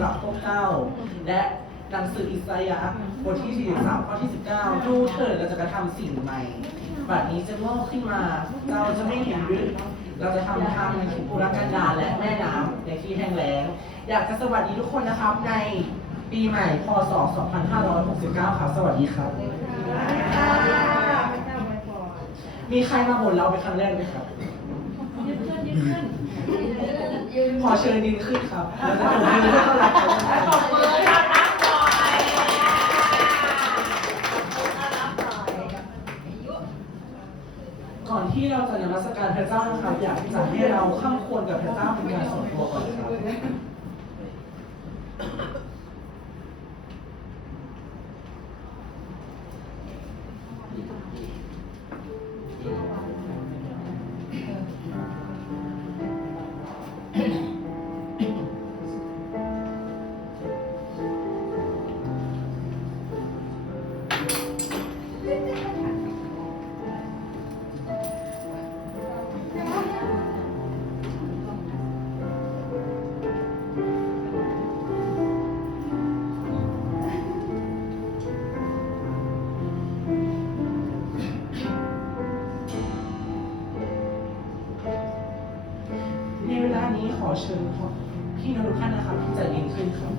ำหรับพวกเจ้าและหนังสืออิสยาห์บทที่43ข้อที่19ดูเถิดเราจะกระทำสิ่งใหม่บัดนี้จะงอกขึ้นมาเราจะไม่เห็นหรือเราจะทำทางในถิ่นทุรกันดารและแม่น้ำในที่แห้งแล้งอยากจะสวัสดีทุกคนนะครับในปีใหม่พศ2569ครับสวัสดีครับมีใครมาบ่นเราเป็นครั้งแรกไหมครับขอเชิญดินขึ้นครับแล้วจะผมดินขึ้นต้อนรับเขาก่อนที่เราจะนมัสการพระเจ้านะครับอยากที่จะให้เราข้ามควรกับพระเจ้าเป็นการส่วนตัวก่อนครับในเวลานี้ขอเชิญพี่น้องทุกท่านนะครับที่จะยืนขึ้นครับ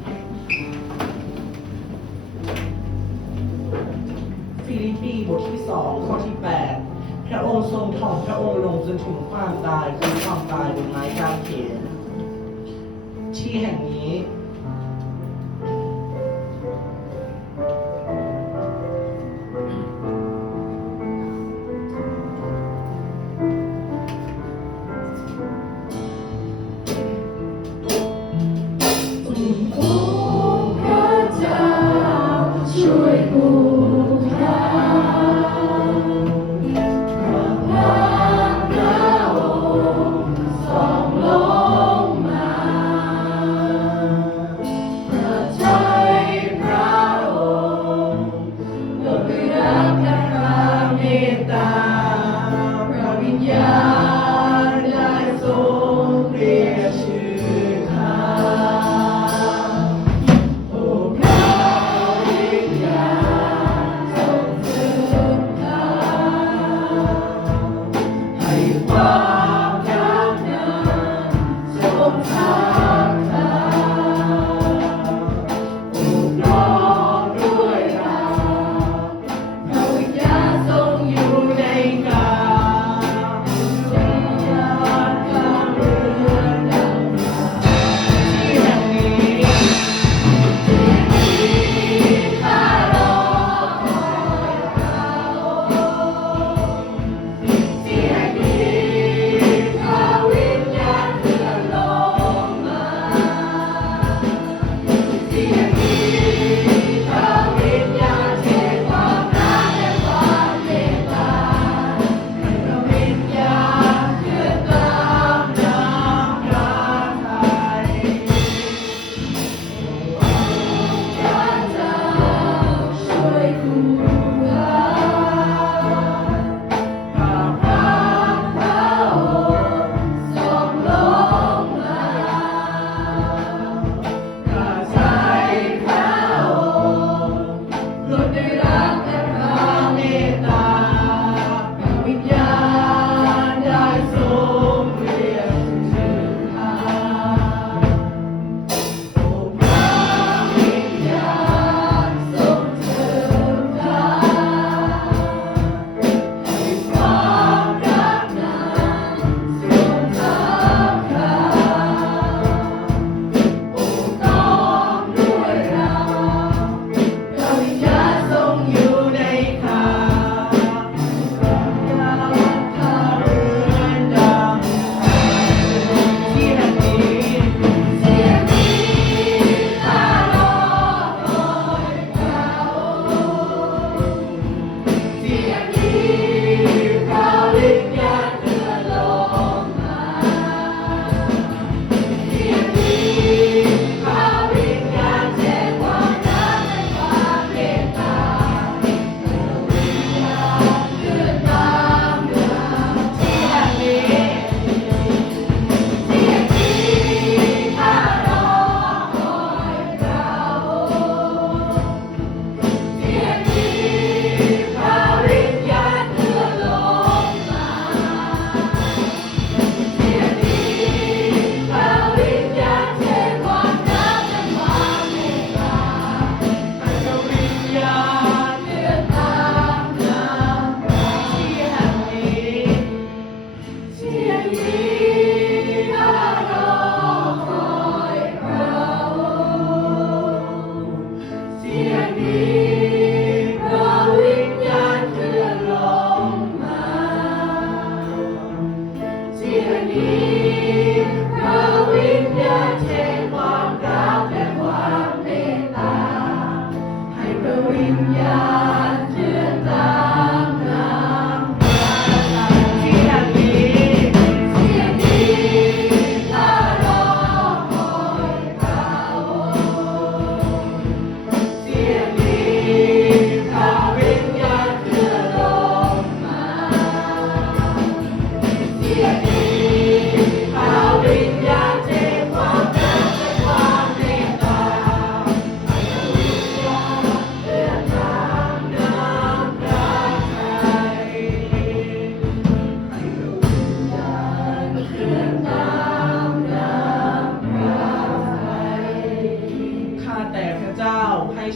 ฟิลิปปีบทที่2ข้อที่8พระองค์ทรงถ่อมพระองค์ลงจนถึงความตายคือความตายบนไม้กางเขนที่แห่งนี้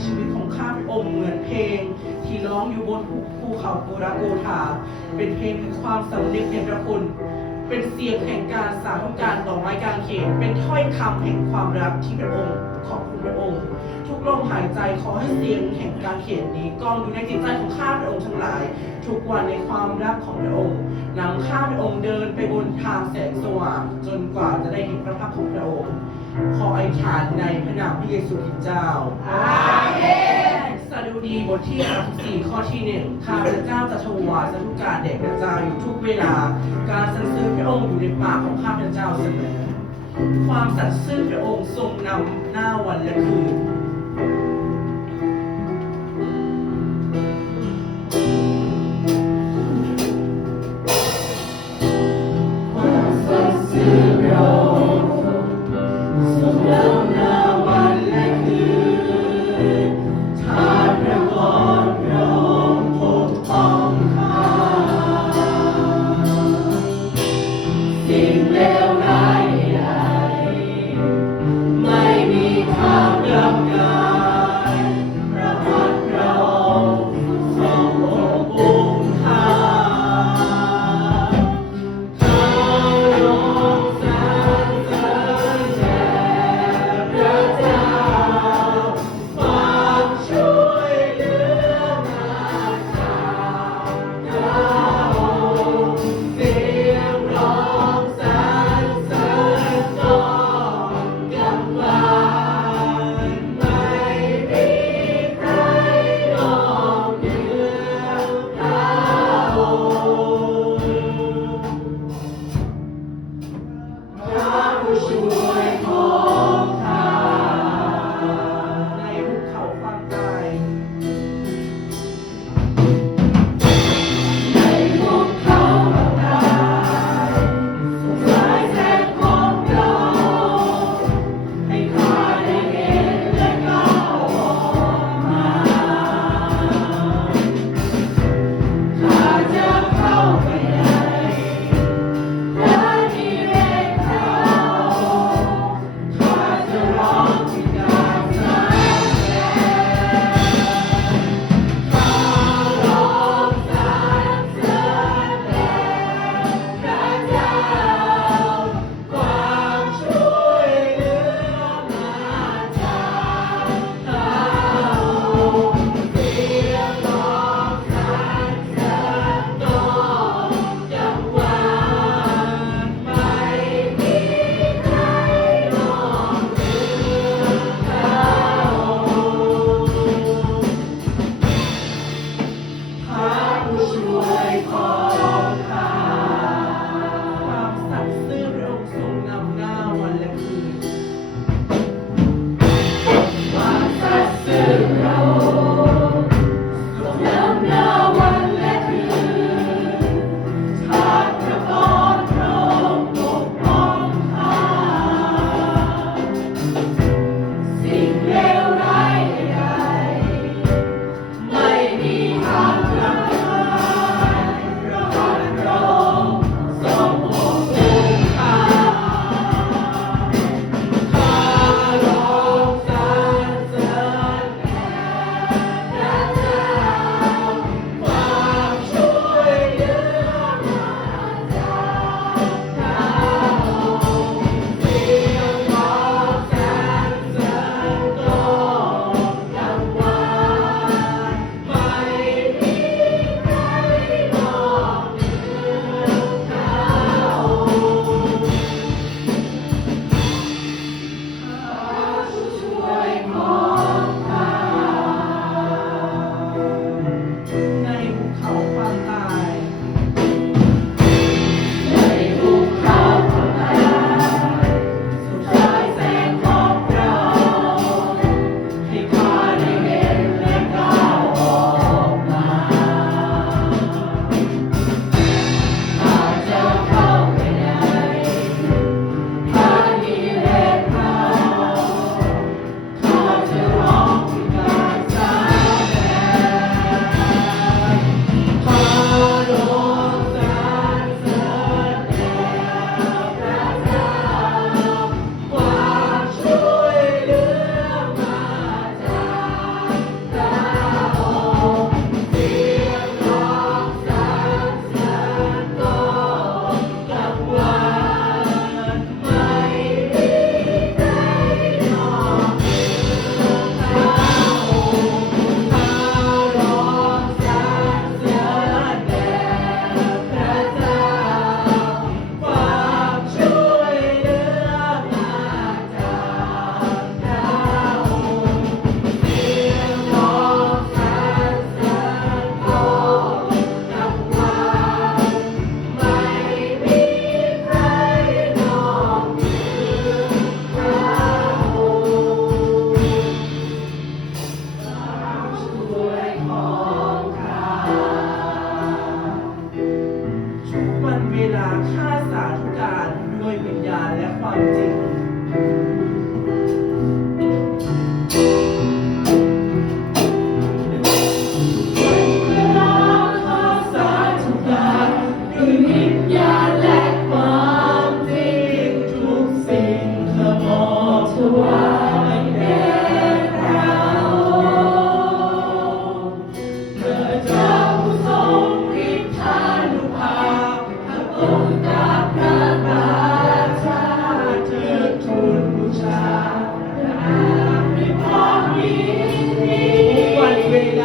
ชีวิตของข้าพระองค์เหมือนเพลงที่ร้องอยู่บนภูเขาโกราโกธาเป็นเพลงแห่งความสำนึกในพระคุณเป็นเสียงแห่งการสาธุการต่อไม้กางเขนเป็นถ้อยคำแห่งความรักที่พระองค์ขอบคุณพระองค์ทุกลมหายใจขอให้เสียงแห่งกางเขนนี้กองอยู่ในจิตใจของข้าพระองค์ทั้งหลายทุกวันในความรักของพระองค์นำข้าพระองค์เดินไปบนทางแสงสว่างจนกว่าจะได้เห็นพระพักตร์ของพระองค์ขออธิษฐานในพระนามพระเยซูคริสต์เจ้าอาเมนสดุดีบทที่34ข้อที่1ข้าพระเจ้าจะถวายสาธุการแด่พระเจ้าอยู่ทุกเวลาการสรรเสริญพระองค์อยู่ในปากของข้าพระเจ้าเสมอความสัตย์ซื่อพระองค์ทรงนำหน้าวันและคืนไม่มีทางรับได้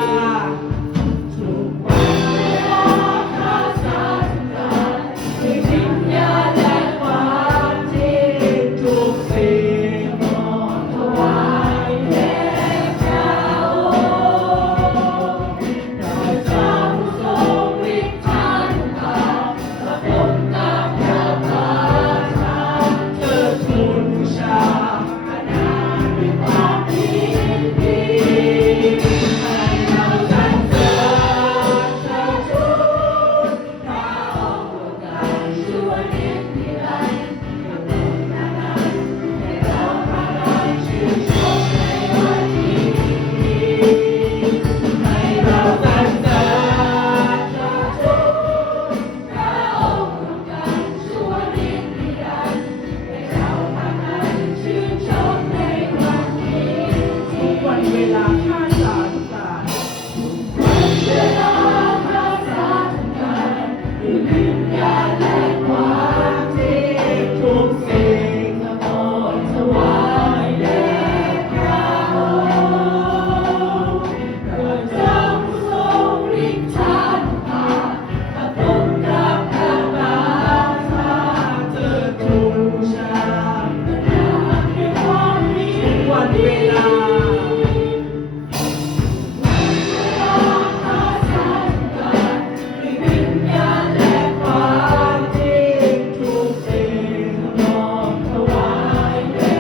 าทุกวันเวลาข้าสัตย์การด้วยวิญญาณและความจริงทุกสิ่งมอบถวายแด่พระองค์ข้าเจ้าทรงฤทธานุภาพพระองค์กับพระบาทเธอทูลบูชาพระนามด้วยความยินดีให้เราสรรเสริญเธอทูลพระองค์ร่วมกันชั่วนิรันดร์พระองค์นั้นให้เราพากันชื่นชมในวันนี้ให้เราสรรเสริญเธอทูลพระองค์ร่วมกันชั่วนิรันดร์ให้เราพากันชื่นชมในวันนี้ทุกวันเวลาข้าสาธุการวันเวลาข้าสาธุการด้วยวิญญาณและความจริงทุกสิ่งทั้งหมดถวายแด่พระองค์ข้าเจ้าผู้ทรงฤทธานุภาพพระองค์กับพระบาทเธอทูลบูชาพระนามด้วยความดีวันเวลาข้าสาธุการด้วยวิญญาณและความจริงทุกสิ่งมอบถวายแด่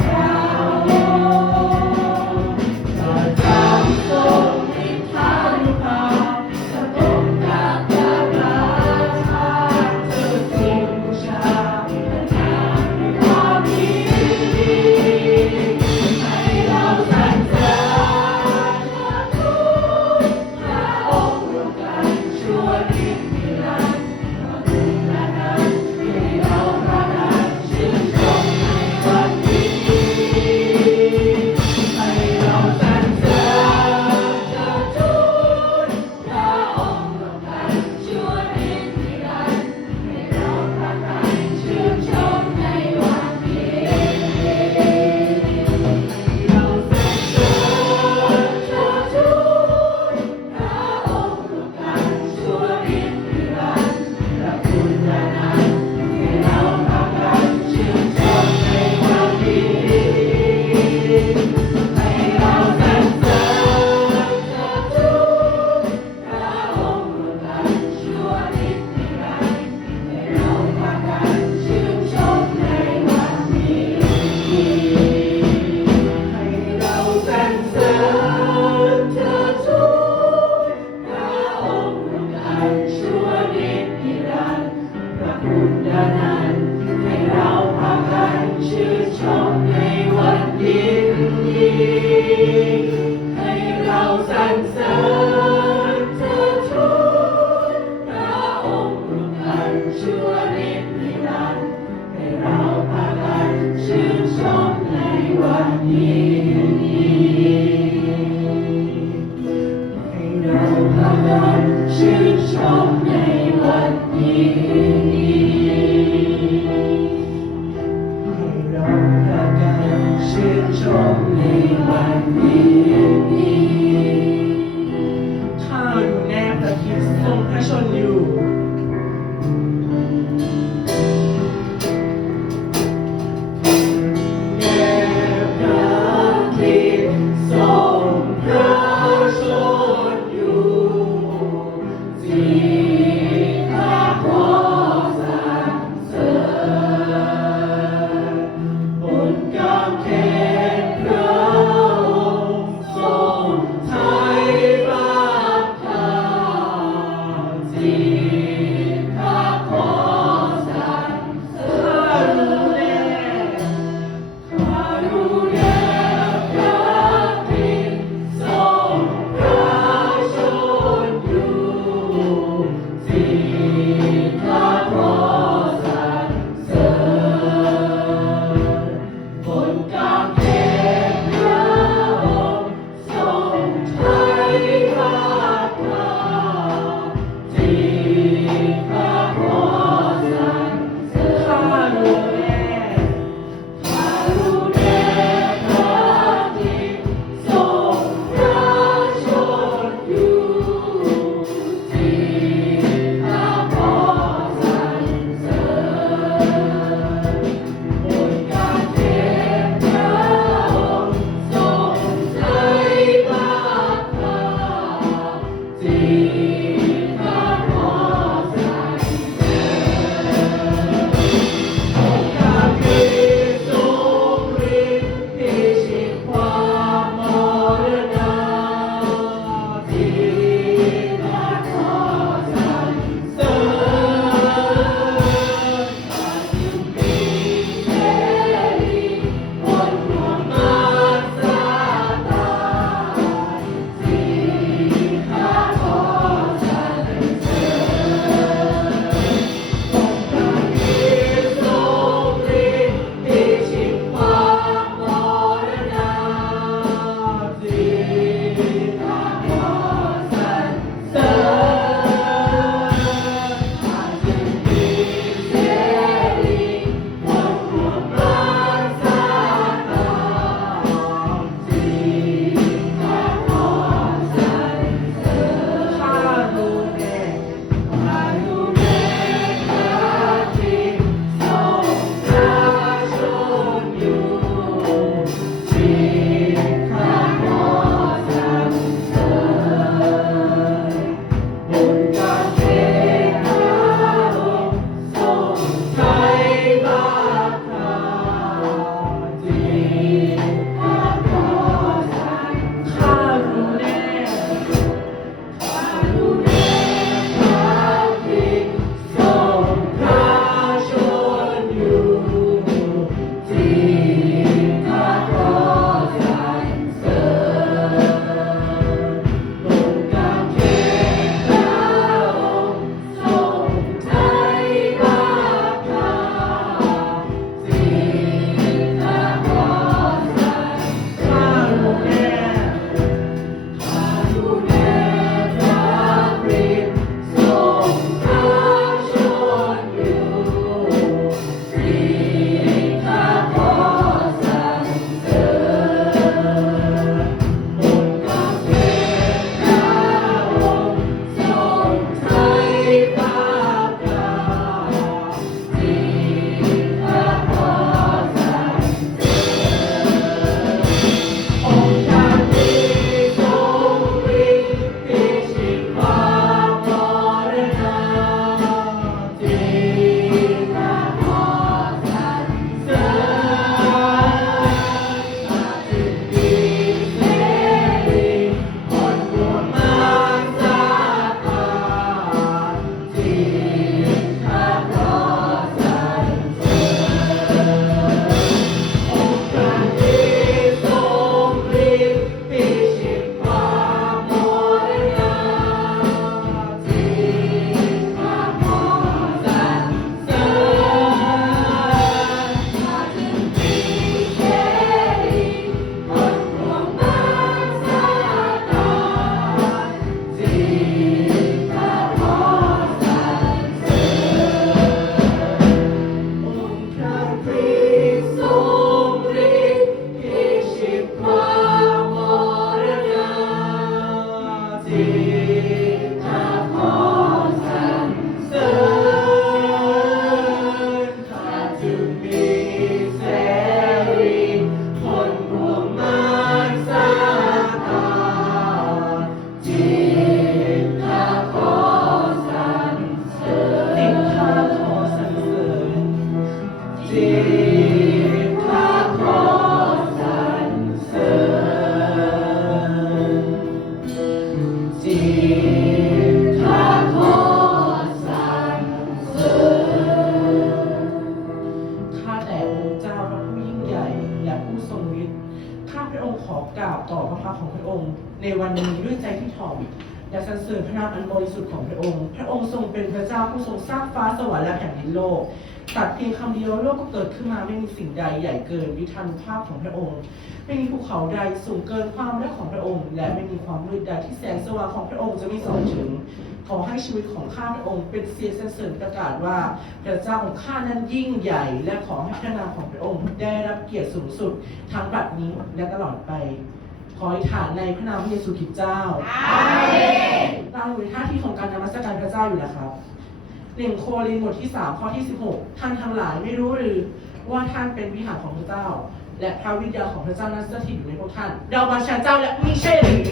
พระองค์ข้าเจ้าทรงฤทธานุภาพพระองค์กับพระบาทเธอทูลบูชาพระนามด้วยความยินดีให้เราสรรเสริญเธอทูลพระองค์ร่วมกันชั่วนิรันดร์พระองค์นั้นให้เราพากันชื่นชมในวันนี้ให้เราสรรเสริญเธอทูลพระองค์ร่วมกันชั่วนิรันดร์ให้เราพากันชื่นชมในวันนี้ให้เราสรรเสริญเธอทูลพระองค์ร่วมกันชั่วนิรันดร์พระคุณนั้นให้เราพากันชื่นชมในวันนี้ให้เราสรรเสริญเธอทูลพระองค์ร่วมกันชั่วนิรันดร์ให้เราพากันชื่นชมในวันนี้ให้เราสรรเสริญเธอทูลพระองค์ร่วมกันชั่วนิรันดร์พระคุณนั้นให้เราพากันชื่นชมในวันนี้ให้เราสรรเสริญเธอทูลพระองค์ร่วมกันชั่วนิรันดร์ให้เราพากันชื่นชมในวันนี้ให้เราพากันชื่นชมในวันนี้ให้เราพากันชื่นชมในวันนี้ข้าอยู่แนบพระคริสต์ทรงพระชนอยู่แนบพระคริสต์ทรงพระชนอยู่ที่พระโคสรรเสริญบนกำแพงพระองค์ พระองค์ขอกราบต่อพระพักของพระองค์ในวันนี้ด้วยใจที่ถ่อมและสรรเสริญพระนามอันบริสุทธิ์ของพระองค์ พระองค์ทรงเป็นพระเจ้าผู้ทรงสร้างฟ้าสวรรค์และแผ่นดินโลกตรัสเพียงคำเดียวโลกก็เกิดขึ้นมาไม่มีสิ่งใดใหญ่เกินวิธานุภาพของพระองค์ไม่มีภูเขาใดสูงเกินความรักของพระองค์ และไม่มีความมืดใดที่แสงสว่างของพระองค์จะไม่ส่องถึงขอให้ชีวิตของข้าพระองค์เป็นเสียงสรรเสริญประกาศว่าพระเจ้าของข้านั้นยิ่งใหญ่และขอให้พระนามของพระองค์ได้รับเกียรติสูงสุดทั้งบัดนี้และตลอดไปขออธิษฐานในพระนามพระเยซูคริสต์เจ้าอาเมนตั้งอยู่ในท่าที่ของการนมัสการพระเจ้าอยู่นะครับ1 โครินธ์บทที่ 3 ข้อที่ 16 ท่านทั้งหลายไม่รู้หรือว่าท่านเป็นวิหารของพระเจ้าและพระวิญญาณของพระเจ้านั้นสถิตอยู่ในพวกท่านเราบัญชาเจ้าและไม่ใช่หรือ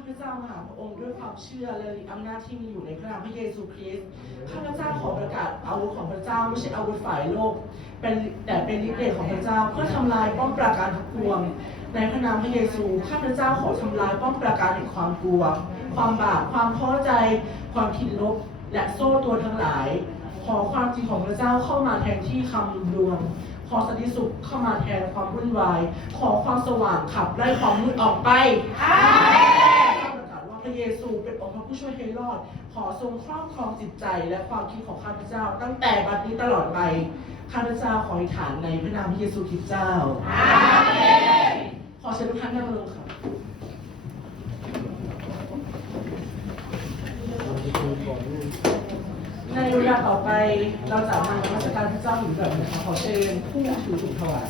าพเจ้ามาหาพระองค์ด้วยความเชื่อและอำนาจที่มีอยู่ในพระนามพระเยซูคริสต์ข้าพเจ้าขอประกาศอาวุธของพระเจ้าไม่ใช่อาวุธฝ่ายโลกแต่เป็นฤทธิ์เดชของพระเจ้าเพื่อทำลายป้อมปราการทั้งปวงในพระนามพระเยซูข้าพเจ้าขอทำลายป้อมปราการแห่งความกลัวความบาปความท้อใจความคิดลบและโซ่ตรวนทั้งหลายขอความจริงของพระเจ้าเข้ามาแทนที่คำลวงขอสันติสุขเข้ามาแทนความวุ่นวายขอความสว่างขับไล่ความมืดออกไปอาเมนข้าประกาศว่าพระเยซูเป็นองค์พระผู้ช่วยให้รอดขอทรงครอบครองจิตใจและความคิดของข้าพเจ้าตั้งแต่บัดนี้ตลอดไปข้าพเจ้าขออธิษฐานในพระนามพระเยซูคริสต์เจ้าอาเมนขอเชิญทุกท่านนั่งลงค่ะในเวลาต่อไปเราจะมานมัสการพระเจ้าอยู่แบบนี้ขอเชิญผู้ถือถุงถวาย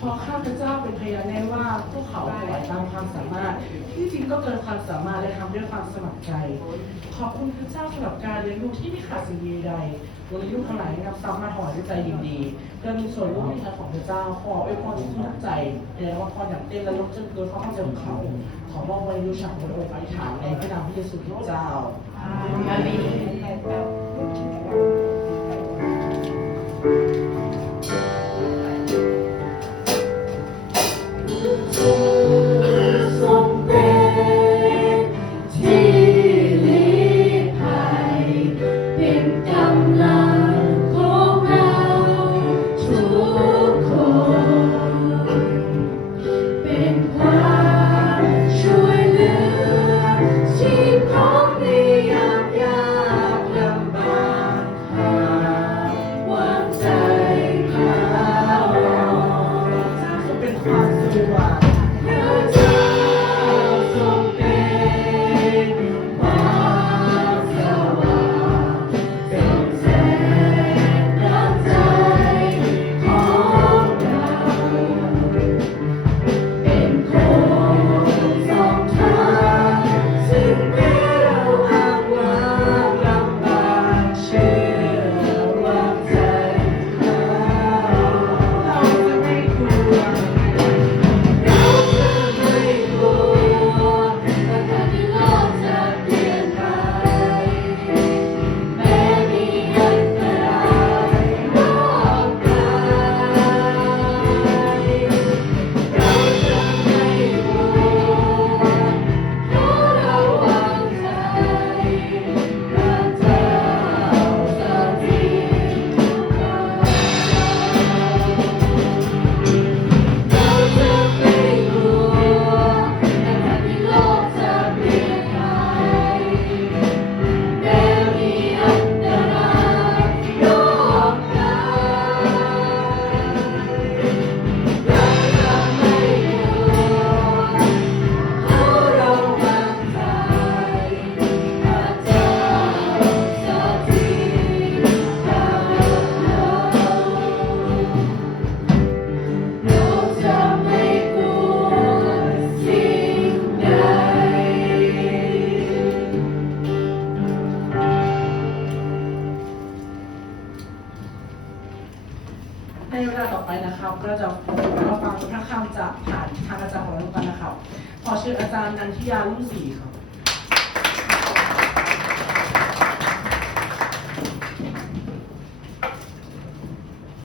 เพราะข้าพเจ้าเป็นพยานแน่ว่าพวกเขาถวายตามความสามารถที่จริงก็เกินความสามารถและทำด้วยความสมัครใจขอบคุณพระเจ้าสำหรับการเลี้ยงดูที่ไม่ขาดสิ่งใดวันนี้ลูกทั้งหลายนำซ้ำมาถวายด้วยใจยินดีเพื่อมีส่วนร่วมในงานของพระเจ้าขออวยพรที่ตั้งใจในละครอย่างเต้นและลดจนเกินความเข้าใจของเขาขอมอบไว้ดูฉากบนองค์อธิษฐานในพระนามพระเยซูคริสต์เจ้าอาเมในเวลาต่อไปนะครับก็จะมาฟังพระคำจากผ่านทางอาจารย์ของเรากันนะครับขอเชิญอาจารย์นันทิยาลุ่งศรีครับ